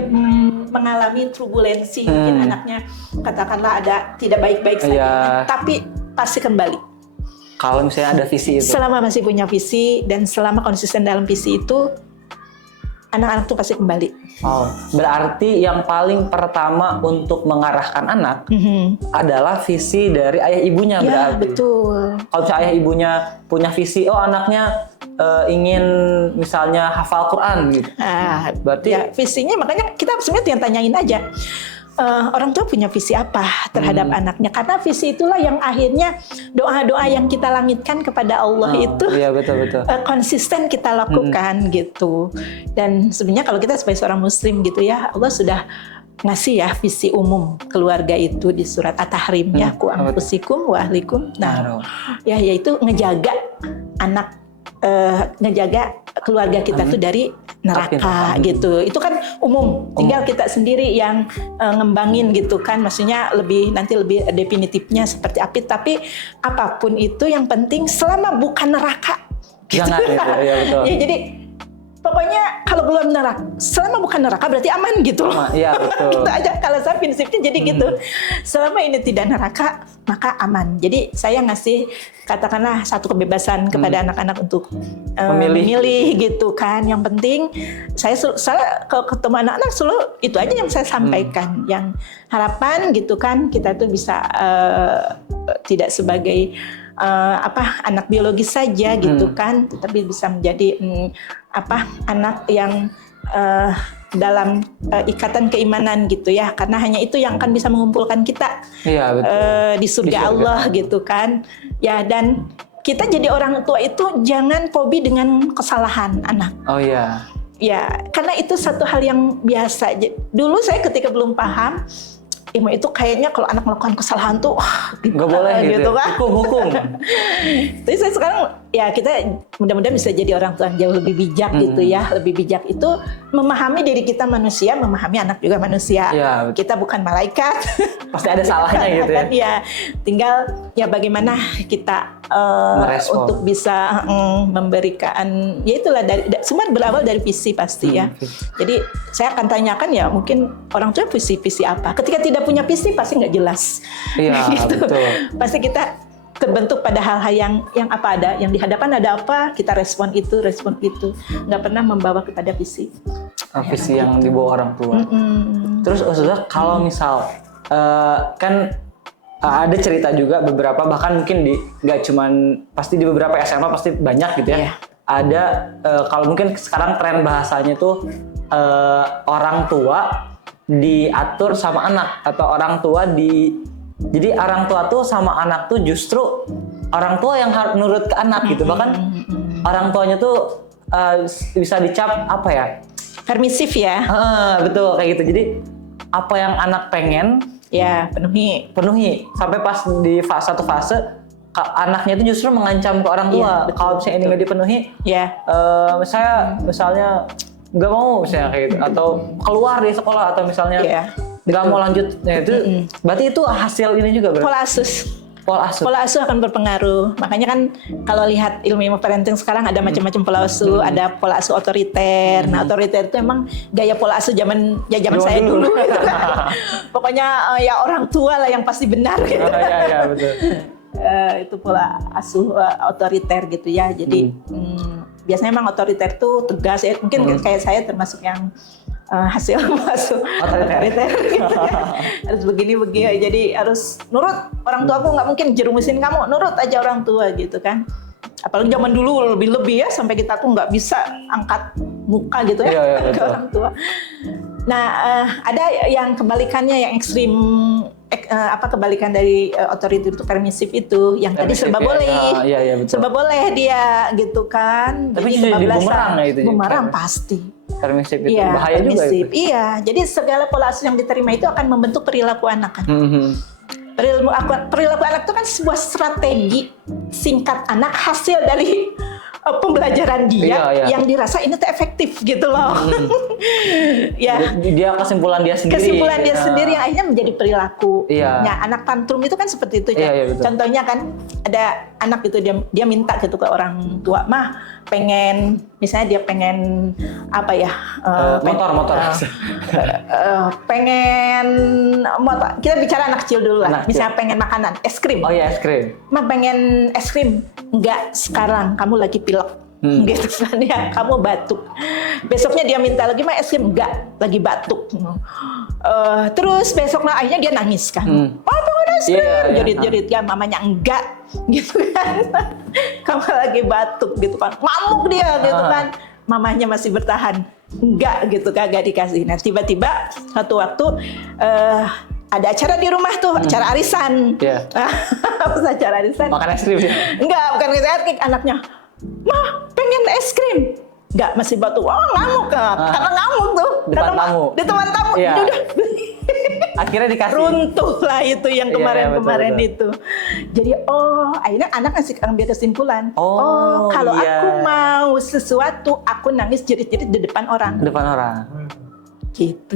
mengalami turbulensi, mungkin anaknya katakanlah ada tidak baik-baik saja, tapi pasti kembali. Kalau misalnya ada visi itu. Selama masih punya visi dan selama konsisten dalam visi itu, anak-anak itu pasti kembali. Oh, berarti yang paling pertama untuk mengarahkan anak adalah visi dari ayah ibunya ya, berarti. Betul. Kalau misalnya ayah ibunya punya visi, anaknya ingin misalnya hafal Quran gitu. Berarti ya, visinya, makanya kita sebenarnya tanyain aja. Orang tua punya visi apa terhadap anaknya, karena visi itulah yang akhirnya doa-doa yang kita langitkan kepada Allah itu iya, betul. Konsisten kita lakukan gitu. Dan sebenarnya kalau kita sebagai seorang muslim gitu ya, Allah sudah ngasih ya visi umum keluarga itu di surat At-Tahrim ya, ku anfusikum wa ahlikum. Nah, yaitu ngejaga anak, ngejaga keluarga kita tuh dari neraka gitu. Itu kan umum. Tinggal kita sendiri yang ngembangin gitu kan. Maksudnya nanti lebih definitifnya seperti apa. Tapi apapun itu yang penting selama bukan neraka. Jangan gitu. Ya, betul. Ya, jadi pokoknya kalau belum neraka, selama bukan neraka berarti aman gitu loh. Iya, betul. Gitu aja kalau saya prinsipnya jadi gitu. Selama ini tidak neraka, maka aman. Jadi saya ngasih katakanlah satu kebebasan kepada anak-anak untuk memilih gitu kan. Yang penting saya kalau ketemu anak-anak selalu itu aja yang saya sampaikan. Yang harapan gitu kan, kita tuh bisa tidak sebagai anak biologis saja gitu kan, tapi bisa menjadi anak yang dalam ikatan keimanan gitu ya, karena hanya itu yang akan bisa mengumpulkan kita di surga Allah gitu kan ya. Dan kita jadi orang tua itu jangan fobi dengan kesalahan anak. Ya, karena itu satu hal yang biasa. Dulu saya ketika belum paham, itu kayaknya kalau anak melakukan kesalahan tuh nggak boleh gitu kan, hukum. Tapi saya sekarang ya, kita mudah-mudahan bisa jadi orang tua yang jauh lebih bijak gitu ya. Lebih bijak itu memahami diri kita manusia, memahami anak juga manusia. Kita bukan malaikat, pasti ada salahnya gitu ya. Ya, tinggal ya bagaimana kita untuk bisa memberikan, ya itulah semua berawal dari visi pasti ya. Jadi saya akan tanyakan ya, mungkin orang tua visi apa. Ketika tidak punya visi pasti nggak jelas. Iya, gitu. betul. Pasti kita terbentuk pada hal-hal yang apa ada, yang di hadapan ada apa, kita respon itu, nggak pernah membawa kepada visi. Visi yang dibawa orang tua. Terus Ustazah, kalau misal kan ada cerita juga beberapa, bahkan mungkin nggak cuman, pasti di beberapa SMA pasti banyak gitu ya. Ada kalau mungkin sekarang tren bahasanya tuh orang tua diatur sama anak, atau orang tua jadi orang tua tuh sama anak tuh justru orang tua yang harus nurut ke anak gitu. Bahkan orang tuanya tuh bisa dicap apa ya, permisif ya. Betul, kayak gitu. Jadi apa yang anak pengen ya penuhi sampai pas di satu fase anaknya itu justru mengancam ke orang tua. Kalau misalnya ini nggak dipenuhi, misalnya nggak mau misalnya kayak gitu, atau keluar dari sekolah, atau misalnya nggak mau lanjut. Nah, itu berarti itu hasil ini juga berarti. Pola asuh akan berpengaruh. Makanya kan kalau lihat ilmu parenting sekarang ada macam-macam pola asuh, ada pola asuh otoriter. Nah, otoriter itu emang gaya pola asuh zaman saya dulu. Gitu kan. Pokoknya ya orang tua lah yang pasti benar gitu. Iya, betul. Itu pola asuh otoriter gitu ya. Jadi biasanya emang otoriter tuh tegas ya. Mungkin kayak saya termasuk yang hasil masuk otoriter. Harus begini. Jadi harus nurut orang tua. Aku nggak mungkin jerumusin kamu, nurut aja orang tua gitu kan. Apalagi zaman dulu lebih ya, sampai kita tuh nggak bisa angkat muka gitu ya ke orang tua. Nah, ada yang kebalikannya, yang ekstrim, kebalikan dari otoriter itu permisif itu, yang tadi serba boleh, serba boleh dia gitu kan. Tapi jadi bumerang ya itu. Bumerang pasti. Permisif itu bahaya juga itu. Iya, jadi segala pola asuh yang diterima itu akan membentuk perilaku anak kan. Perilaku anak itu kan sebuah strategi singkat anak, hasil dari pembelajaran dia yang dirasa ini tuh efektif gitu loh. Ya. Dia kesimpulan dia sendiri. Kesimpulan dia sendiri yang akhirnya menjadi perilaku. Nah, anak tantrum itu kan seperti itu ya. Contohnya kan ada anak itu dia minta gitu ke orang tua, "Mah, pengen," misalnya dia pengen motor. Pengen motor. Kita bicara anak kecil dulu lah. Misalnya pengen makanan, es krim. Oh iya, es krim. "Mah, pengen es krim." "Enggak, sekarang kamu lagi pilek." Gitu kan ya, kamu batuk. Besoknya dia minta lagi, "Mah, es krim." "Enggak, lagi batuk." Terus besok akhirnya dia nangis kan. "Oh, pengen es krim." Jerit-jerit kan, mamanya enggak gitu kan. "Kamu lagi batuk," gitu kan. Ngamuk dia gitu kan. Mamanya masih bertahan. Enggak gitu kan, enggak dikasih. Nah, tiba-tiba satu waktu ada acara di rumah tuh, acara arisan. Pas acara arisan. Makan es krim ya? Enggak, bukan es krim, anaknya. "Mah, pengen es krim." "Enggak, masih batuk." Oh, ngamuk kan. Karena ngamuk tuh. Di depan tamu. Udah. Akhirnya dikasih. Runtuh lah itu yang kemarin itu. Jadi akhirnya anak ngasih ambil kesimpulan. Kalau aku mau sesuatu, aku nangis jerit-jerit di depan orang. Gitu.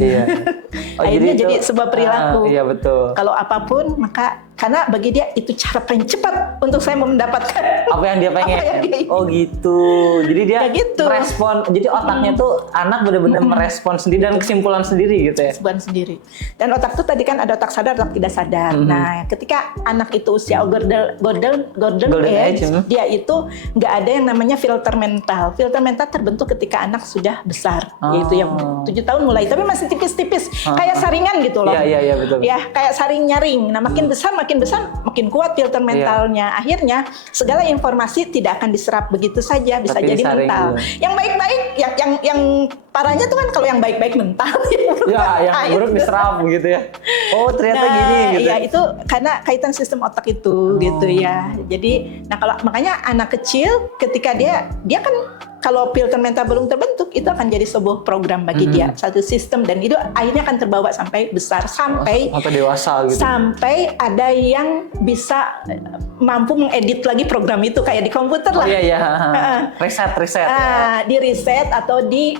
Akhirnya jadi sebuah perilaku. Iya, betul. Kalau apapun, maka karena bagi dia itu cara paling cepat untuk saya mendapatkan apa yang dia pengen. Oh gitu. Jadi dia merespon. Jadi otaknya tuh anak benar-benar merespon sendiri dan kesimpulan sendiri gitu ya. Kesimpulan sendiri. Dan otak tuh tadi kan ada otak sadar, otak tidak sadar. Nah, ketika anak itu usia golden age, dia itu nggak ada yang namanya filter mental. Filter mental terbentuk ketika anak sudah besar. Yaitu yang 7 tahun mulai, tapi masih tipis-tipis. Kayak saringan gitu loh. Iya, betul. Ya, kayak saring nyaring. Nah, makin besar makin kuat filter mentalnya. Akhirnya segala informasi tidak akan diserap begitu saja, bisa jadi mental. Yang baik-baik, yang parahnya tuh kan kalau yang baik-baik mental. Yang buruk diserap gitu ya. Oh, ternyata gini gitu. Iya, itu karena kaitan sistem otak itu gitu ya. Jadi, kalau makanya anak kecil ketika dia kan kalau filter mental belum terbentuk, itu akan jadi sebuah program bagi dia, satu sistem, dan itu akhirnya akan terbawa sampai besar, sampai dewasa gitu. Sampai ada yang bisa mampu mengedit lagi program itu kayak di komputer lah. Reset. Di reset atau di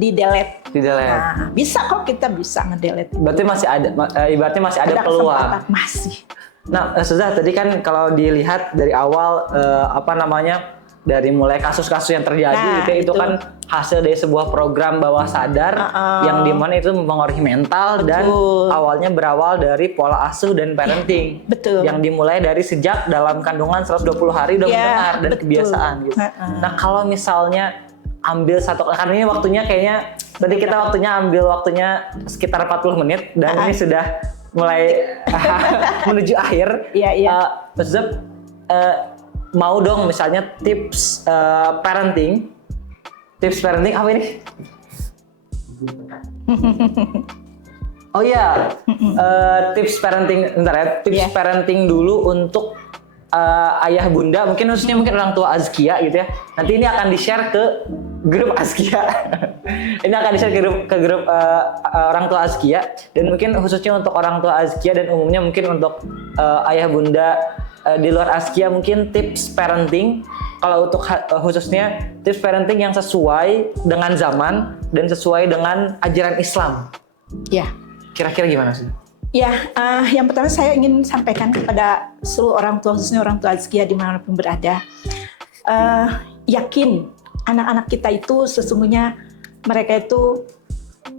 delete. Nah, bisa kok, kita bisa ngedelete. Berarti masih ada, ibaratnya masih ada peluang. Masih. Nah, Ustazah, tadi kan kalau dilihat dari awal dari mulai kasus-kasus yang terjadi itu kan hasil dari sebuah program bawah sadar yang dimana itu mempengaruhi mental. Dan awalnya berawal dari pola asuh dan parenting yang dimulai dari sejak dalam kandungan 120 hari udah mendengar dan kebiasaan gitu. Nah, kalau misalnya ambil karena ini waktunya kayaknya tadi kita ambil waktunya sekitar 40 menit dan ini sudah mulai menuju akhir. Ustazah, mau dong misalnya tips parenting apa ini? Oh iya, tips parenting, tips parenting dulu untuk ayah bunda, mungkin orang tua Azkia gitu ya. Nanti ini akan di-share ke grup Azkia. Ini akan di-share ke grup orang tua Azkia, dan mungkin khususnya untuk orang tua Azkia dan umumnya mungkin untuk ayah bunda di luar Azkia, mungkin tips parenting. Kalau untuk khususnya tips parenting yang sesuai dengan zaman dan sesuai dengan ajaran Islam. Ya. Kira-kira gimana sih? Ya, yang pertama saya ingin sampaikan kepada seluruh orang tua, khususnya orang tua Azkia dimanapun berada. Yakin anak-anak kita itu sesungguhnya mereka itu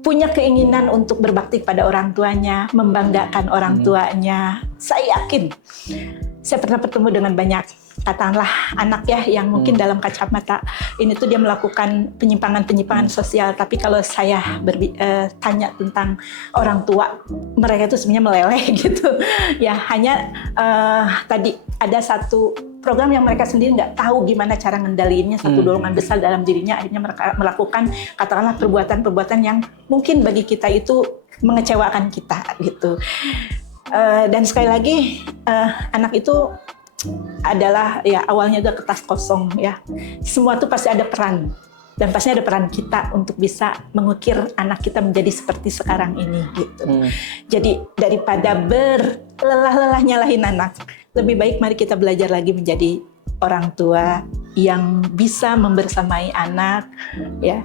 punya keinginan untuk berbakti pada orang tuanya, membanggakan orang tuanya. Saya yakin. Saya pernah bertemu dengan banyak katakanlah anak ya yang mungkin dalam kacamata ini tuh dia melakukan penyimpangan sosial, tapi kalau saya tanya tentang orang tua, mereka itu sebenarnya meleleh gitu ya. Hanya tadi ada satu program yang mereka sendiri nggak tahu gimana cara ngendaliinnya, satu dorongan besar dalam dirinya, akhirnya mereka melakukan katakanlah perbuatan-perbuatan yang mungkin bagi kita itu mengecewakan kita gitu. Dan sekali lagi anak itu adalah ya awalnya udah kertas kosong ya. Semua tuh pasti ada peran, dan pasti ada peran kita untuk bisa mengukir anak kita menjadi seperti sekarang ini gitu. Jadi daripada berlelah-lelah nyalahin anak, lebih baik mari kita belajar lagi menjadi orang tua yang bisa membersamai anak ya,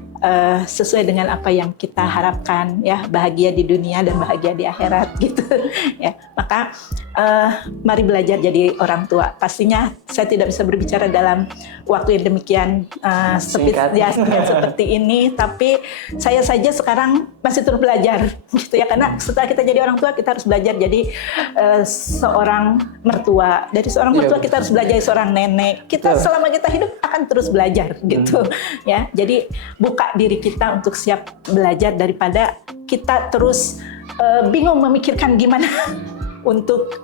sesuai dengan apa yang kita harapkan ya, bahagia di dunia dan bahagia di akhirat gitu ya. Maka mari belajar jadi orang tua. Pastinya saya tidak bisa berbicara dalam waktu yang demikian sempit ya, seperti ini, tapi saya saja sekarang masih terus belajar gitu ya, karena setelah kita jadi orang tua kita harus belajar jadi seorang mertua. Dari seorang mertua kita harus belajar seorang nenek. Kita selama kita hidup akan terus belajar gitu ya. Jadi buka diri kita untuk siap belajar daripada kita terus bingung memikirkan gimana untuk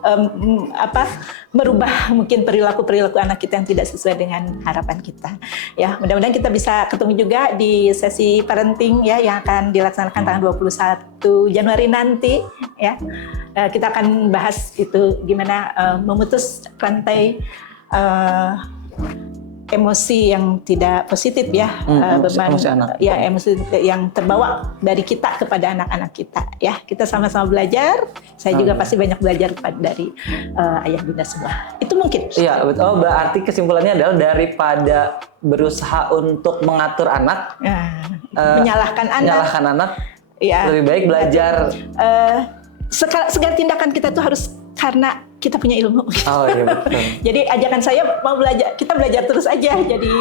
merubah mungkin perilaku anak kita yang tidak sesuai dengan harapan kita. Ya, mudah-mudahan kita bisa ketemu juga di sesi parenting ya yang akan dilaksanakan tanggal 21 Januari nanti ya. Kita akan bahas itu gimana memutus rantai emosi yang tidak positif ya, beban emosi anak. Ya, emosi yang terbawa dari kita kepada anak-anak kita ya. Kita sama-sama belajar. Saya juga pasti banyak belajar dari ayah bunda semua. Itu mungkin. Iya, betul. Oh, berarti kesimpulannya adalah daripada berusaha untuk mengatur anak, menyalahkan anak, ya, lebih baik belajar. Segala tindakan kita itu harus karena kita punya ilmu. Oh iya betul. Jadi ajakan saya mau belajar, kita belajar terus aja jadi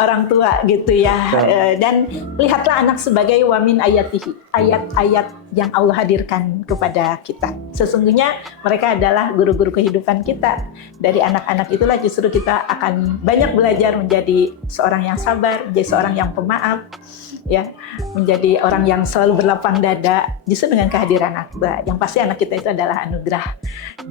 orang tua gitu ya. Dan lihatlah anak sebagai wamin ayatihi, ayat-ayat yang Allah hadirkan kepada kita. Sesungguhnya mereka adalah guru-guru kehidupan kita. Dari anak-anak itulah justru kita akan banyak belajar menjadi seorang yang sabar, menjadi seorang yang pemaaf, ya, menjadi orang yang selalu berlapang dada. Justru dengan kehadiran anak, yang pasti anak kita itu adalah anugerah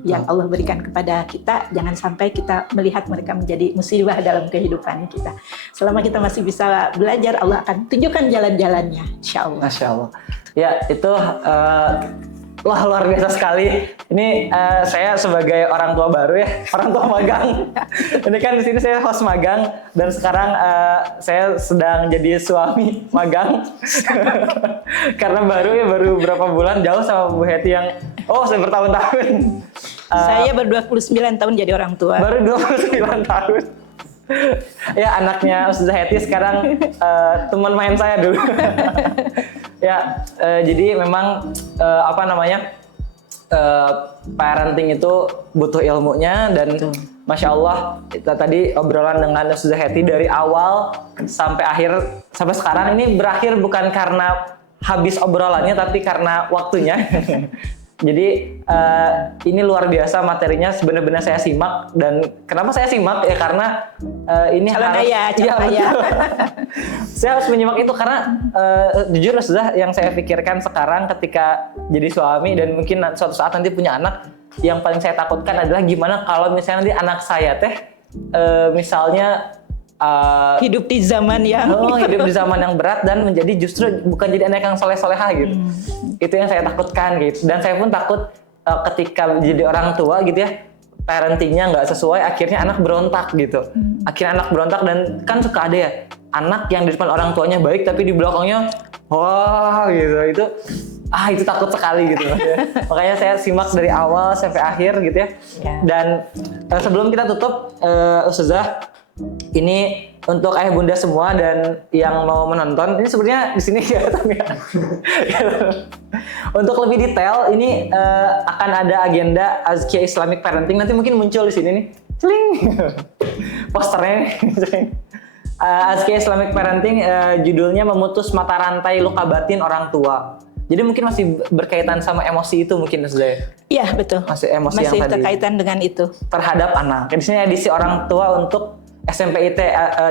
yang Allah berikan kepada kita. Jangan sampai kita melihat mereka menjadi musibah dalam kehidupan kita. Selama kita masih bisa belajar, Allah akan tunjukkan jalan-jalannya, insya Allah. Masya Allah. Ya, itu luar biasa sekali. Ini saya sebagai orang tua baru ya, orang tua magang. Ini kan di sini saya host magang dan sekarang saya sedang jadi suami magang. Karena baru berapa bulan jauh sama Bu Hetty yang saya bertahun-tahun. Saya baru 29 tahun jadi orang tua. Baru 29 tahun. Ya, anaknya Ustazah Hetty sekarang teman main saya dulu. Ya, jadi memang parenting itu butuh ilmunya dan Masya Allah, kita tadi obrolan dengan Ustazah Hetty dari awal sampai akhir, sampai sekarang ini berakhir bukan karena habis obrolannya tapi karena waktunya. Jadi ini luar biasa materinya, benar-benar saya simak. Dan kenapa saya simak ya karena ini saya harus menyimak itu karena jujur sudah yang saya pikirkan sekarang ketika jadi suami dan mungkin suatu saat nanti punya anak, yang paling saya takutkan adalah gimana kalau misalnya nanti anak saya misalnya hidup di zaman yang berat dan menjadi justru bukan jadi anak yang soleh-solehah gitu. Itu yang saya takutkan gitu. Dan saya pun takut ketika menjadi orang tua gitu ya, parentingnya nggak sesuai, akhirnya anak berontak gitu. Akhirnya anak berontak dan kan suka ada ya anak yang di depan orang tuanya baik tapi di belakangnya gitu. Itu takut sekali gitu. Makanya saya simak dari awal sampai akhir gitu ya. Dan sebelum kita tutup, Ustazah, ini untuk ayah bunda semua dan yang mau menonton, ini sebenarnya di sini ya. Untuk lebih detail, ini akan ada agenda Azkia Islamic Parenting. Nanti mungkin muncul di sini nih, celing, posternya. Azkia Islamic Parenting, judulnya memutus mata rantai luka batin orang tua. Jadi mungkin masih berkaitan sama emosi itu mungkin Ustazah. Iya, betul. Masih emosi masih yang tadi. terkaitan dengan itu. Terhadap anak. Di sini edisi orang tua untuk SMP IT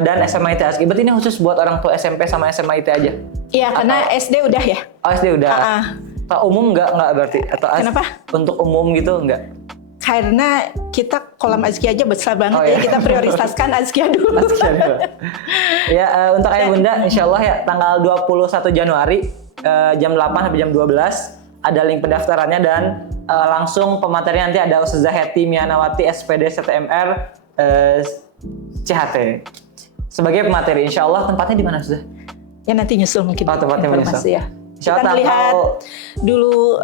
dan SMA IT ASKI. Berarti ini khusus buat orang tua SMP sama SMA IT aja? Iya, karena SD udah ya. Oh, SD udah. Atau umum nggak berarti? Atau Kenapa? Untuk umum gitu nggak? Karena kita kolam Azkia aja besar banget ya, kita prioritaskan Azkia dulu. Ya, untuk ayah bunda, insya Allah ya tanggal 21 Januari jam 8 sampai jam 12 ada link pendaftarannya dan langsung pematerian nanti ada Ustazah Hetty Mianawati SPD CTMR CHT sebagai pemateri. Insya Allah tempatnya di mana Ustazah? Ya nanti nyusul mungkin tempatnya informasi ya. Kita lihat dulu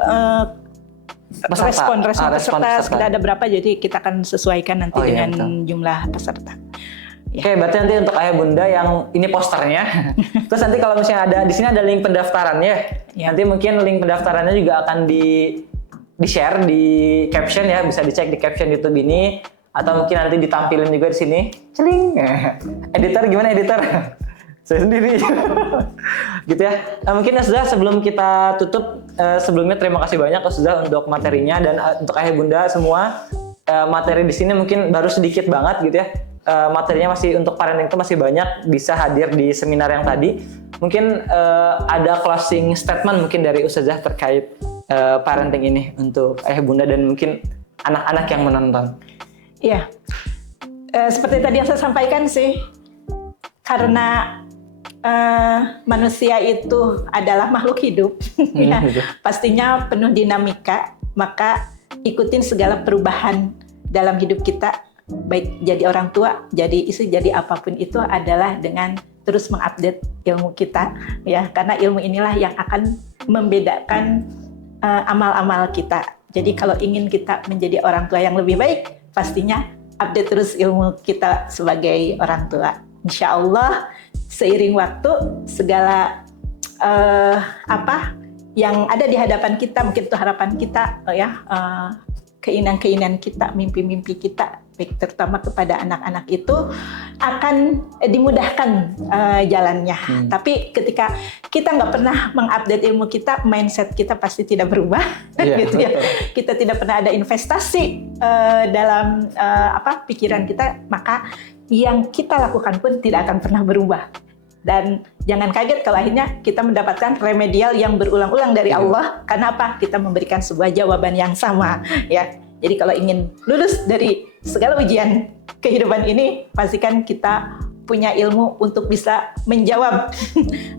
respon peserta sudah ada berapa, jadi kita akan sesuaikan nanti dengan jumlah peserta. Ya. Oke, berarti nanti untuk ayah bunda yang ini posternya. Terus nanti kalau misalnya ada di sini ada link pendaftarannya. Ya. Nanti mungkin link pendaftarannya juga akan di-share di caption ya, bisa dicek di caption YouTube ini atau mungkin nanti ditampilin juga di sini. Celing. Editor gimana editor? Saya sendiri. Gitu ya. Nah, mungkin sudah sebelum kita tutup sebelumnya terima kasih banyak sudah untuk materinya dan untuk ayah bunda semua materi di sini mungkin baru sedikit banget gitu ya. Materinya masih untuk parenting itu masih banyak, bisa hadir di seminar yang tadi. Mungkin ada closing statement mungkin dari Ustazah terkait parenting ini untuk ayah bunda dan mungkin anak-anak yang menonton. Iya. Seperti tadi yang saya sampaikan sih, karena manusia itu adalah makhluk hidup, ya, pastinya penuh dinamika, maka ikutin segala perubahan dalam hidup kita, baik jadi orang tua, jadi istri, jadi apapun itu adalah dengan terus mengupdate ilmu kita, ya, karena ilmu inilah yang akan membedakan amal-amal kita. Jadi kalau ingin kita menjadi orang tua yang lebih baik, pastinya update terus ilmu kita sebagai orang tua. Insya Allah seiring waktu segala apa yang ada di hadapan kita, mungkin itu harapan kita, keinginan-keinginan kita, mimpi-mimpi kita, baik terutama kepada anak-anak itu akan dimudahkan jalannya. Tapi ketika kita nggak pernah mengupdate ilmu kita, mindset kita pasti tidak berubah, gitu ya. Kita tidak pernah ada investasi dalam pikiran kita, maka yang kita lakukan pun tidak akan pernah berubah. Dan jangan kaget kalau akhirnya kita mendapatkan remedial yang berulang-ulang dari Allah. Karena apa? Kita memberikan sebuah jawaban yang sama, ya. Jadi kalau ingin lulus dari segala ujian kehidupan ini, pastikan kita punya ilmu untuk bisa menjawab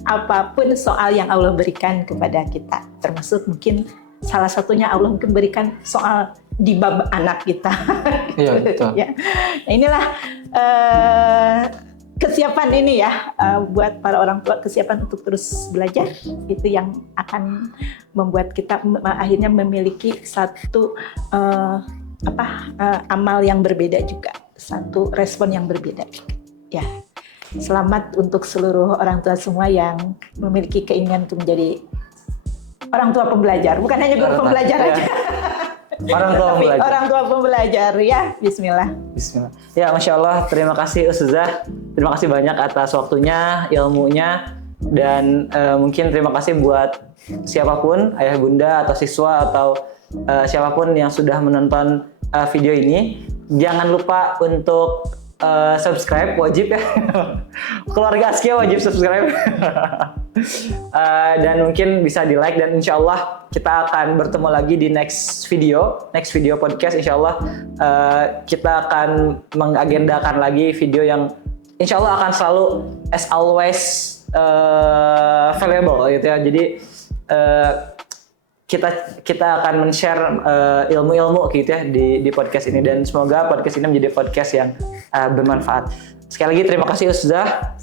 apapun soal yang Allah berikan kepada kita. Termasuk mungkin salah satunya Allah mungkin berikan soal di bab anak kita. Iya, betul. Ya. Nah, inilah kesiapan ini ya, buat para orang tua, kesiapan untuk terus belajar, itu yang akan membuat kita akhirnya memiliki satu amal yang berbeda juga, satu respon yang berbeda juga. Ya, selamat untuk seluruh orang tua semua yang memiliki keinginan untuk menjadi orang tua pembelajar, bukan hanya guru pembelajar aja. Orang tua pembelajar ya. Bismillah. Ya, Masya Allah, terima kasih Ustazah. Terima kasih banyak atas waktunya, ilmunya, dan mungkin terima kasih buat siapapun, ayah bunda atau siswa atau siapapun yang sudah menonton video ini. Jangan lupa untuk subscribe, wajib ya. Keluarga Azkia wajib subscribe. Dan mungkin bisa di like, dan insya Allah kita akan bertemu lagi di next video podcast. Insya Allah kita akan mengagendakan lagi video yang insya Allah akan selalu as always valuable gitu ya. Jadi kita akan men-share ilmu-ilmu gitu ya di podcast ini, dan semoga podcast ini menjadi podcast yang bermanfaat. Sekali lagi terima kasih Ustazah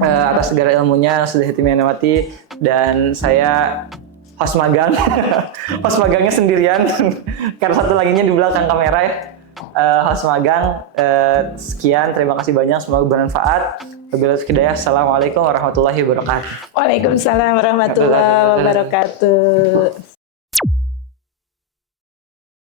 atas segala ilmunya, Ustazah Hetty Mianawati, dan saya host magang. Host magangnya sendirian karena satu laginya di belakang kamera ya. Host magang, sekian, terima kasih banyak, semoga bermanfaat. Wabillahi hidayah. Assalamualaikum warahmatullahi wabarakatuh. Waalaikumsalam warahmatullahi wabarakatuh.